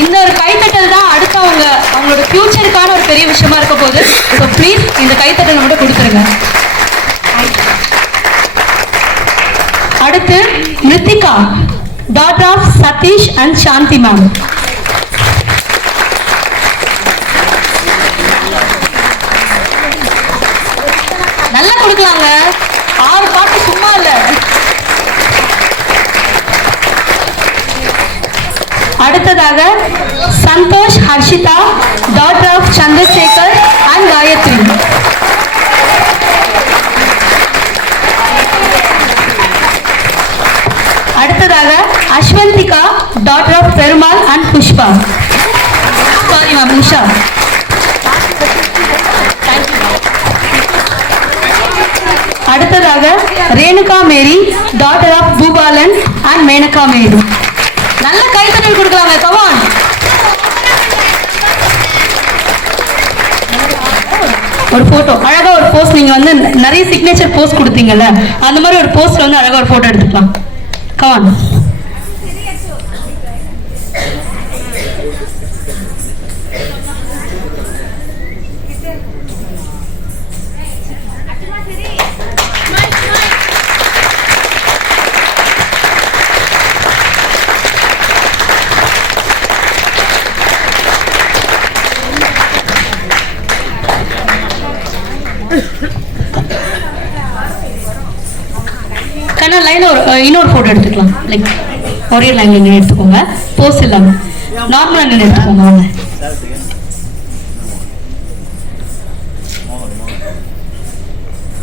இந்த ஒரு கைத்தட்டல் தான் அடுத்து அவங்களோட ஃபியூச்சருக்கான ஒரு பெரிய விஷயமா இருக்க போகுது. ஸோ ப்ளீஸ் இந்த கைத்தட்டல் மட்டும் கொடுத்துருங்க. அடுத்து Niruthika, daughter of Sathish and Shanthi ma'am. நல்லா கொடுக்கலாங்க, 6 பாட்டு சும்மா இல்ல. அடுத்ததாக Santhosh Harshitha, daughter of Chandrasekar and Gayathri. அடுத்ததாக Ashwanthika, daughter of Perumal and Pushpa. Sorry ma'am, Usha. அடுத்ததாக Renuka Mary, daughter of Boopalan and Menaka Mary. நல்ல கைத்தட்டல் கொடுக்கலாங்க, கமான். ஒரு போட்டோ, அழகா ஒரு போஸ்ட். நீங்க வந்து நிறைய சிக்னேச்சர் போஸ்ட் கொடுத்தீங்கல்ல, அந்த மாதிரி ஒரு போஸ்ட்ல வந்து அழகா ஒரு போட்டோ எடுத்துக்கலாம். கமான். கண்ணா லைன் இன்னொரு போட்டோ எடுத்துக்கலாம். லைக் ஒரே லைன்ல எடுத்துக்கோங்க, போஸ்ட் இல்லாம நார்மலா எடுத்துக்கோங்க.